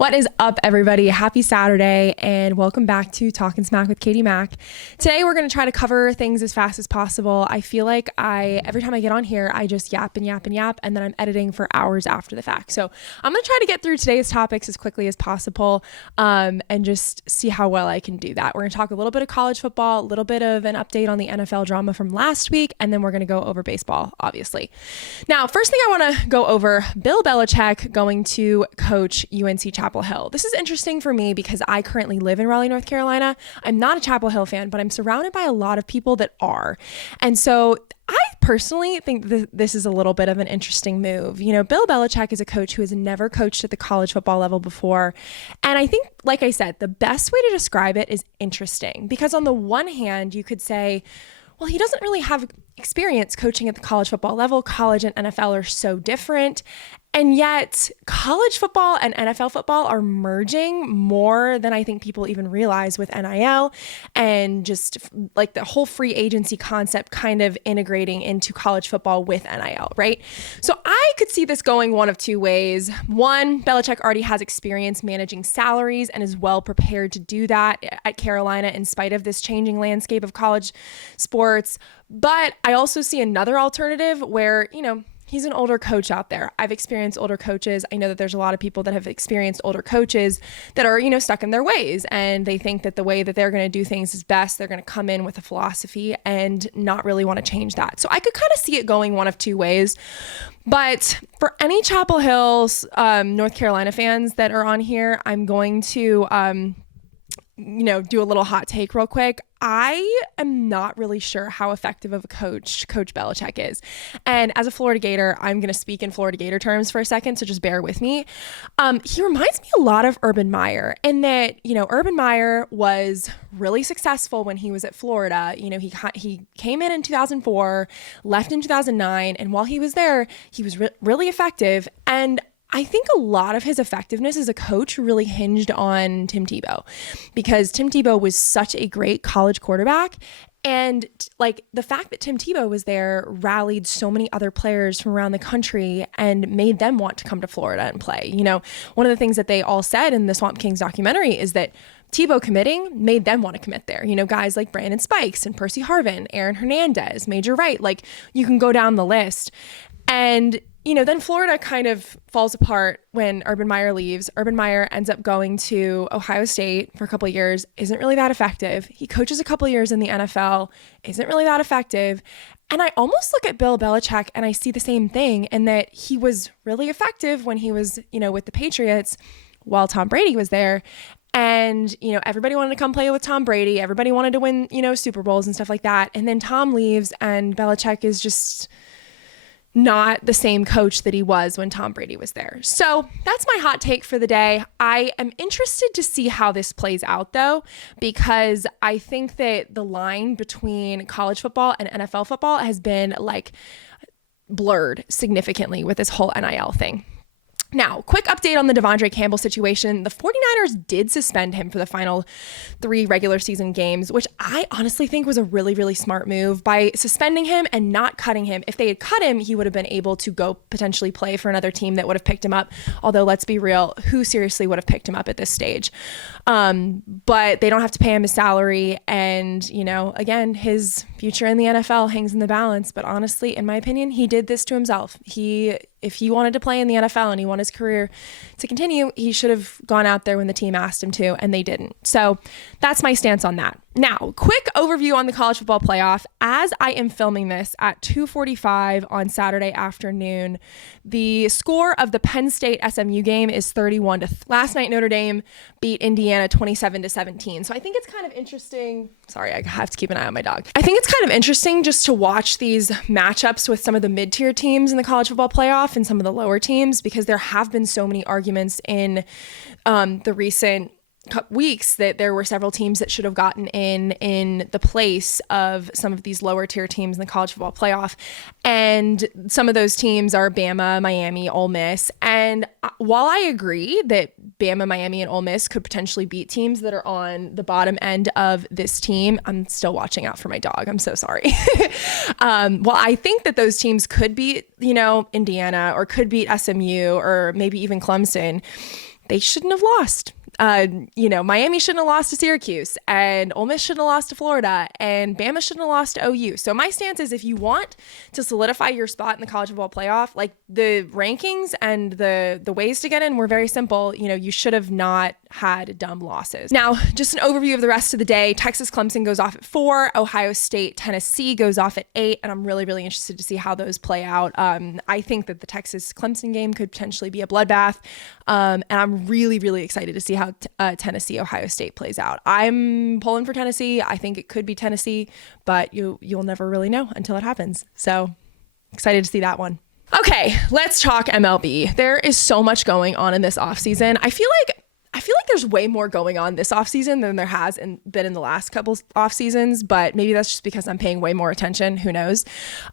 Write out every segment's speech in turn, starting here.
What is up, everybody? Happy Saturday, and welcome back to Talkin' Smack with Katie Mack. Today, we're going to try to cover things as fast as possible. I feel like every time I get on here, I just yap and yap and yap, and then I'm editing for hours after the fact. So I'm going to try to get through today's topics as quickly as possible, and just see how well I can do that. We're going to talk a little bit of college football, a little bit of an update on the NFL drama from last week, and then we're going to go over baseball, obviously. Now, first thing I want to go over, Bill Belichick going to coach UNC Chapel Hill. This is interesting for me because I currently live in Raleigh, North Carolina. I'm not a Chapel Hill fan, but I'm surrounded by a lot of people that are. And so I personally think this is a little bit of an interesting move. You know, Bill Belichick is a coach who has never coached at the college football level before. And I think, like I said, the best way to describe it is interesting because on the one hand, you could say, well, he doesn't really have experience coaching at the college football level. College and NFL are so different. And yet college football and NFL football are merging more than I think people even realize with NIL and just like the whole free agency concept kind of integrating into college football with NIL, right? So I could see this going one of two ways. One, Belichick already has experience managing salaries and is well prepared to do that at Carolina in spite of this changing landscape of college sports. But I also see another alternative where, you know, he's an older coach out there. I've experienced older coaches. I know that there's a lot of people that have experienced older coaches that are, you know, stuck in their ways and they think that the way that they're going to do things is best. They're going to come in with a philosophy and not really want to change that. So I could kind of see it going one of two ways. But for any Chapel Hill, North Carolina fans that are on here, I'm going to, do a little hot take real quick. I am not really sure how effective of a Coach Belichick is. And as a Florida Gator, I'm going to speak in Florida Gator terms for a second, so just bear with me. He reminds me a lot of Urban Meyer in that, you know, Urban Meyer was really successful when he was at Florida. You know, he came in 2004, left in 2009, and while he was there, he was really effective. And I think a lot of his effectiveness as a coach really hinged on Tim Tebow because Tim Tebow was such a great college quarterback. And like the fact that Tim Tebow was there rallied so many other players from around the country and made them want to come to Florida and play. You know, one of the things that they all said in the Swamp Kings documentary is that Tebow committing made them want to commit there. You know, guys like Brandon Spikes and Percy Harvin, Aaron Hernandez, Major Wright, like you can go down the list. And you know, then Florida kind of falls apart when Urban Meyer leaves. Urban Meyer ends up going to Ohio State for a couple of years, isn't really that effective. He coaches a couple of years in the NFL, isn't really that effective. And I almost look at Bill Belichick and I see the same thing in that he was really effective when he was, you know, with the Patriots while Tom Brady was there. And, you know, everybody wanted to come play with Tom Brady. Everybody wanted to win, you know, Super Bowls and stuff like that. And then Tom leaves and Belichick is just not the same coach that he was when Tom Brady was there. So that's my hot take for the day. I am interested to see how this plays out though, because I think that the line between college football and NFL football has been like blurred significantly with this whole NIL thing. Now, quick update on the Devondre Campbell situation. The 49ers did suspend him for the final 3 regular season games, which I honestly think was a really, really smart move by suspending him and not cutting him. If they had cut him, he would have been able to go potentially play for another team that would have picked him up. Although, let's be real, who seriously would have picked him up at this stage? But they don't have to pay him his salary. And, you know, again, his future in the NFL hangs in the balance. But honestly, in my opinion, he did this to himself. If he wanted to play in the NFL and he wanted his career to continue, he should have gone out there when the team asked him to, and they didn't. So that's my stance on that. Now, quick overview on the college football playoff. As I am filming this at 2:45 on Saturday afternoon, the score of the Penn State SMU game is 31 to last night. Notre Dame beat Indiana 27-17. So I think it's kind of interesting. Sorry, I have to keep an eye on my dog. I think it's kind of interesting just to watch these matchups with some of the mid-tier teams in the college football playoff and some of the lower teams, because there have been so many arguments in the recent weeks that there were several teams that should have gotten in the place of some of these lower tier teams in the college football playoff. And some of those teams are Bama, Miami, Ole Miss. And while I agree that Bama, Miami, and Ole Miss could potentially beat teams that are on the bottom end of this team, I'm still watching out for my dog. I'm so sorry. While I think that those teams could beat, Indiana or could beat SMU or maybe even Clemson, they shouldn't have lost. Miami shouldn't have lost to Syracuse, and Ole Miss shouldn't have lost to Florida, and Bama shouldn't have lost to OU. So my stance is, if you want to solidify your spot in the college football playoff, like, the rankings and the ways to get in were very simple. You should have not had dumb losses. Now, just an overview of the rest of the day. Texas Clemson goes off at 4, Ohio State Tennessee goes off at 8, and I'm really, really interested to see how those play out. I think that the Texas Clemson game could potentially be a bloodbath, and I'm really, really excited to see how Tennessee Ohio State plays out. I'm pulling for Tennessee. I think it could be Tennessee, but you'll never really know until it happens. So excited to see that one. Okay, let's talk MLB. There is so much going on in this offseason. I feel like there's way more going on this offseason than there has been in the last couple off seasons, but maybe that's just because I'm paying way more attention. Who knows?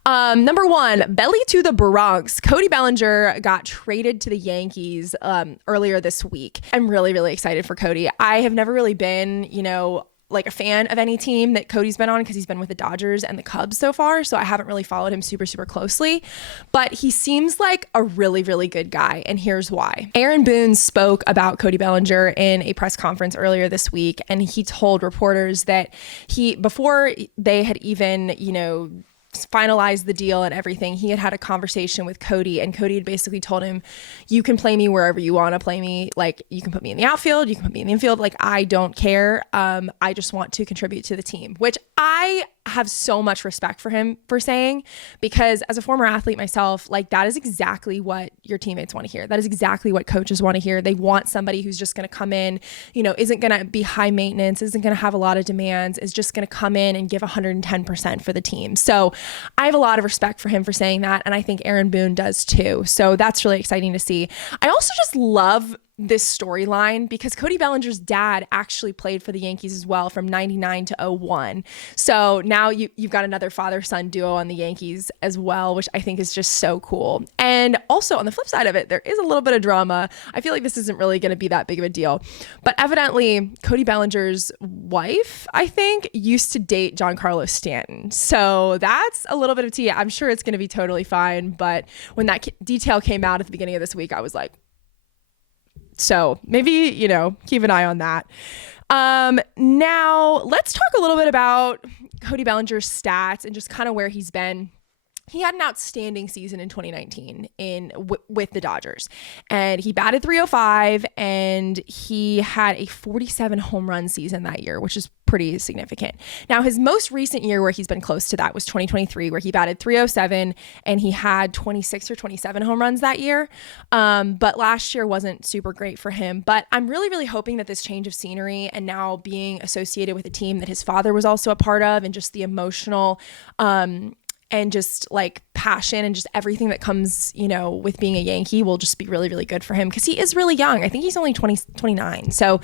Number one, belly to the Bronx. Cody Bellinger got traded to the Yankees earlier this week. I'm really, really excited for Cody. I have never really been, like a fan of any team that Cody's been on, because he's been with the Dodgers and the Cubs so far. So I haven't really followed him super, super closely, but he seems like a really, really good guy. And here's why. Aaron Boone spoke about Cody Bellinger in a press conference earlier this week. And he told reporters that before they had even, finalized the deal and everything, he had a conversation with Cody, and Cody had basically told him, you can play me wherever you want to play me. Like, you can put me in the outfield, you can put me in the infield. Like, I don't care. I just want to contribute to the team, which I have so much respect for him for saying, because as a former athlete myself, like, that is exactly what your teammates want to hear. That is exactly what coaches want to hear. They want somebody who's just going to come in, isn't going to be high maintenance, isn't going to have a lot of demands, is just going to come in and give 110% for the team. So I have a lot of respect for him for saying that, and I think Aaron Boone does too. So that's really exciting to see. I also just love this storyline because Cody Bellinger's dad actually played for the Yankees as well from 99 to 01. So now you've got another father-son duo on the Yankees as well, which I think is just so cool. And also on the flip side of it, there is a little bit of drama. I feel like this isn't really going to be that big of a deal, but evidently Cody Bellinger's wife, I think, used to date Giancarlo Stanton. So that's a little bit of tea. I'm sure it's going to be totally fine. But when that detail came out at the beginning of this week, I was like, so maybe, keep an eye on that. Now let's talk a little bit about Cody Bellinger's stats and just kind of where he's been. He had an outstanding season in 2019 with the Dodgers, and he batted .305, and he had a 47 home run season that year, which is pretty significant. Now, his most recent year where he's been close to that was 2023, where he batted .307 and he had 26 or 27 home runs that year. But last year wasn't super great for him. But I'm really, really hoping that this change of scenery and now being associated with a team that his father was also a part of, and just the emotional and just like passion and just everything that comes, with being a Yankee will just be really, really good for him, because he is really young. I think he's only 29. So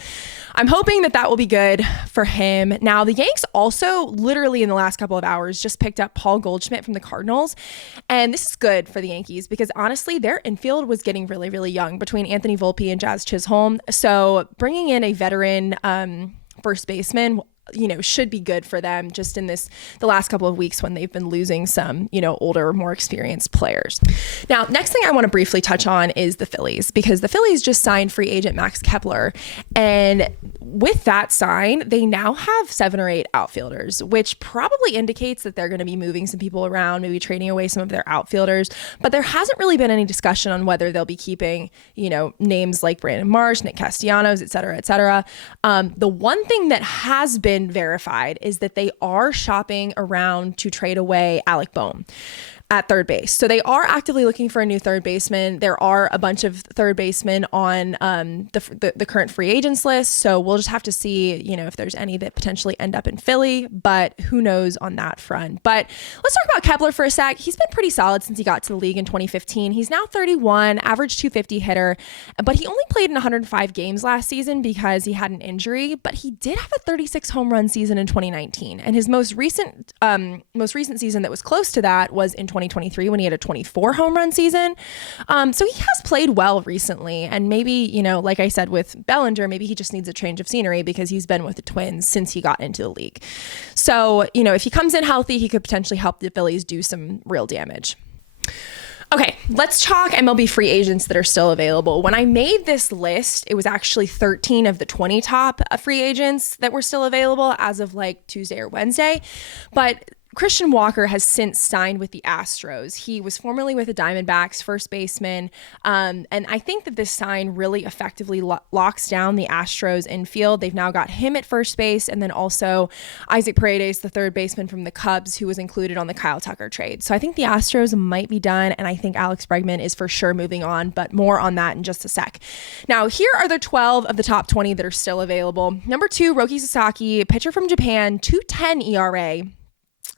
I'm hoping that will be good for him. Now, the Yanks also literally in the last couple of hours just picked up Paul Goldschmidt from the Cardinals. And this is good for the Yankees because honestly, their infield was getting really, really young between Anthony Volpe and Jazz Chisholm. So bringing in a veteran first baseman should be good for them just in the last couple of weeks when they've been losing some, older, more experienced players. Now, next thing I want to briefly touch on is the Phillies, because the Phillies just signed free agent Max Kepler. And with that sign, they now have 7 or 8 outfielders, which probably indicates that they're going to be moving some people around, maybe trading away some of their outfielders. But there hasn't really been any discussion on whether they'll be keeping, names like Brandon Marsh, Nick Castellanos, et cetera, et cetera. The one thing that has been verified is that they are shopping around to trade away Alec Bohm at third base. So they are actively looking for a new third baseman. There are a bunch of third basemen on the current free agents list. So we'll just have to see, if there's any that potentially end up in Philly, but who knows on that front. But let's talk about Kepler for a sec. He's been pretty solid since he got to the league in 2015. He's now 31, average 250 hitter, but he only played in 105 games last season because he had an injury, but he did have a 36 home run season in 2019. And his most recent season that was close to that was in 2023 when he had a 24 home run season. So he has played well recently, and maybe, like I said with Bellinger, maybe he just needs a change of scenery because he's been with the Twins since he got into the league. So, if he comes in healthy, he could potentially help the Phillies do some real damage. Okay, let's talk MLB free agents that are still available. When I made this list, it was actually 13 of the 20 top free agents that were still available as of like Tuesday or Wednesday. But Christian Walker has since signed with the Astros. He was formerly with the Diamondbacks, first baseman. And I think that this sign really effectively locks down the Astros infield. They've now got him at first base, and then also Isaac Paredes, the third baseman from the Cubs, who was included on the Kyle Tucker trade. So I think the Astros might be done, and I think Alex Bregman is for sure moving on, but more on that in just a sec. Now, here are the 12 of the top 20 that are still available. Number 2, Roki Sasaki, pitcher from Japan, 2.10 ERA.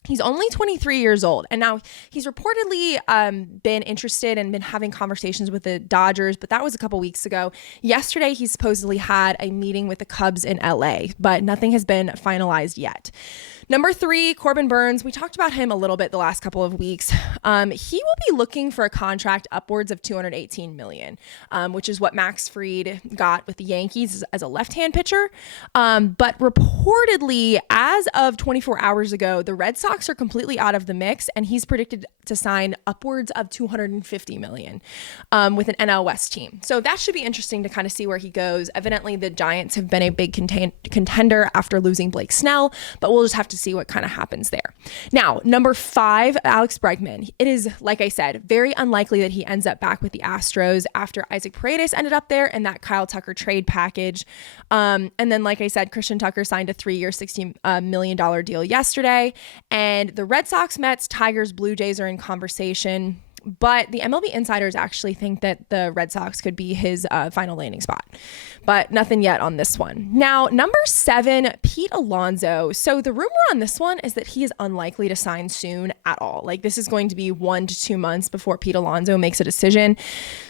He's only 23 years old, and now he's reportedly been interested and been having conversations with the Dodgers, but that was a couple weeks ago. Yesterday, he supposedly had a meeting with the Cubs in LA, but nothing has been finalized yet. Number 3, Corbin Burns. We talked about him a little bit the last couple of weeks. He will be looking for a contract upwards of $218 million, which is what Max Fried got with the Yankees as a left-hand pitcher. But reportedly, as of 24 hours ago, the Red Sox are completely out of the mix, and he's predicted to sign upwards of $250 million with an NL West team. So that should be interesting to kind of see where he goes. Evidently, the Giants have been a big contender after losing Blake Snell, but we'll just have to see what kind of happens there. Now, number 5, Alex Bregman. It is, like I said, very unlikely that he ends up back with the Astros after Isaac Paredes ended up there in that Kyle Tucker trade package. And then, like I said, Christian Tucker signed a 3-year, $60 million deal yesterday. And the Red Sox, Mets, Tigers, Blue Jays are in conversation. But the MLB insiders actually think that the Red Sox could be his final landing spot. But nothing yet on this one. Now, number 7, Pete Alonso. So the rumor on this one is that he is unlikely to sign soon at all. Like, this is going to be 1 to 2 months before Pete Alonso makes a decision.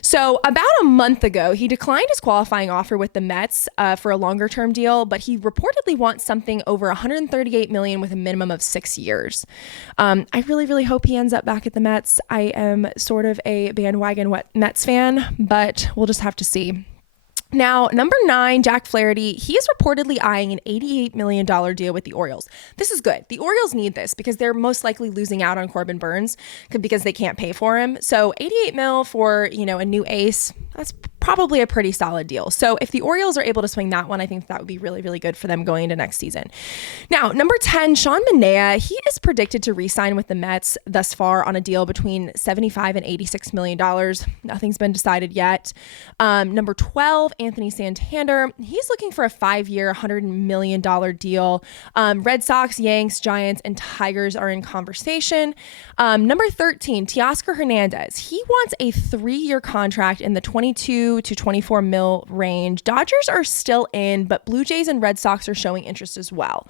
So about a month ago, he declined his qualifying offer with the Mets for a longer term deal, but he reportedly wants something over $138 million with a minimum of 6 years. I really, really hope he ends up back at the Mets. I am sort of a bandwagon Mets fan, but we'll just have to see. Now, number 9, Jack Flaherty, he is reportedly eyeing an $88 million deal with the Orioles. This is good. The Orioles need this because they're most likely losing out on Corbin Burns because they can't pay for him. So 88 mil for, a new ace, that's probably a pretty solid deal. So if the Orioles are able to swing that one, I think that would be really, really good for them going into next season. Now, number 10, Sean Manaea, he is predicted to re-sign with the Mets thus far on a deal between $75 and $86 million. Nothing's been decided yet. Number 12, Anthony Santander, he's looking for a 5-year, $100 million deal. Red Sox, Yanks, Giants, and Tigers are in conversation. Number 13, Teoscar Hernandez, he wants a 3-year contract in the 22 to 24 mil range. Dodgers are still in, but Blue Jays and Red Sox are showing interest as well.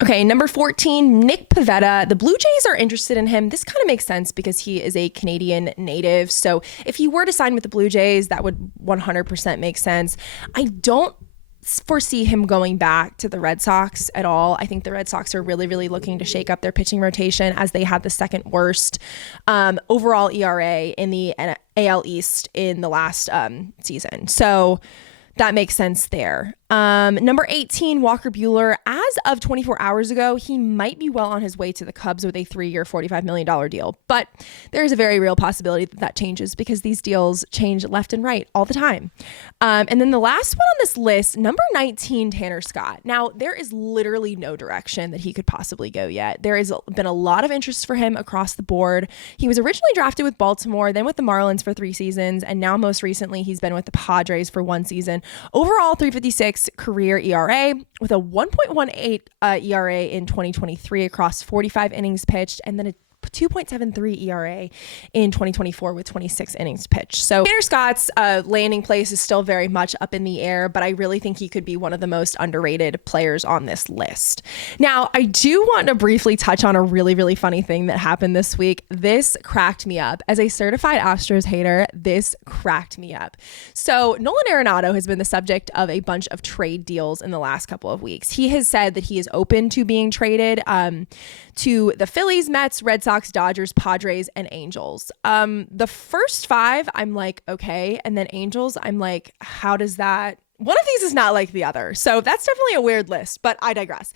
Okay, number 14, Nick Pivetta. The Blue Jays are interested in him. This kind of makes sense because he is a Canadian native. So if he were to sign with the Blue Jays, that would 100% make sense. I don't foresee him going back to the Red Sox at all. I think the Red Sox are really, really looking to shake up their pitching rotation as they had the second worst overall ERA in the AL East in the last season. So that makes sense there. Number 18, Walker Buehler. As of 24 hours ago, he might be well on his way to the Cubs with a 3-year, $45 million deal. But there is a very real possibility that that changes because these deals change left and right all the time. And then the last one on this list, number 19, Tanner Scott. Now, there is literally no direction that he could possibly go yet. There has been a lot of interest for him across the board. He was originally drafted with Baltimore, then with the Marlins for 3 seasons, and now most recently he's been with the Padres for 1 season. Overall, 3.56 career ERA with a 1.18 ERA in 2023 across 45 innings pitched, and then a 2.73 ERA in 2024 with 26 innings pitched. So Tanner Scott's landing place is still very much up in the air, but I really think he could be one of the most underrated players on this list. Now, I do want to briefly touch on a really, really funny thing that happened this week. This cracked me up. As a certified Astros hater, this cracked me up. So Nolan Arenado has been the subject of a bunch of trade deals in the last couple of weeks. He has said that he is open to being traded to the Phillies, Mets, Red Sox, Dodgers, Padres, and Angels. The first 5, I'm like, okay. And then Angels, I'm like, how does that... One of these is not like the other. So that's definitely a weird list, but I digress.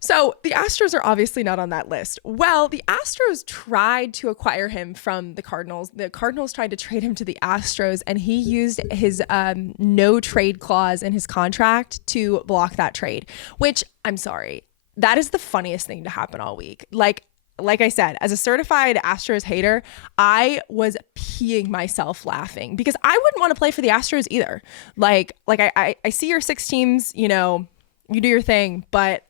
So the Astros are obviously not on that list. Well, the Astros tried to acquire him from the Cardinals. The Cardinals tried to trade him to the Astros, and he used his no trade clause in his contract to block that trade, which I'm sorry. That is the funniest thing to happen all week. Like I said, as a certified Astros hater, I was peeing myself laughing because I wouldn't want to play for the Astros either. I see your 6 teams, you know, you do your thing, but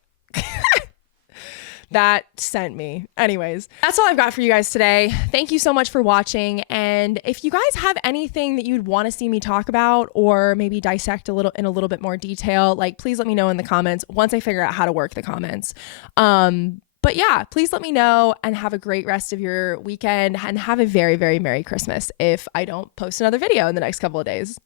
that sent me. Anyways, that's all I've got for you guys today. Thank you so much for watching. And if you guys have anything that you'd want to see me talk about or maybe dissect in a little bit more detail, like please let me know in the comments once I figure out how to work the comments. But yeah, please let me know and have a great rest of your weekend and have a very, very Merry Christmas if I don't post another video in the next couple of days.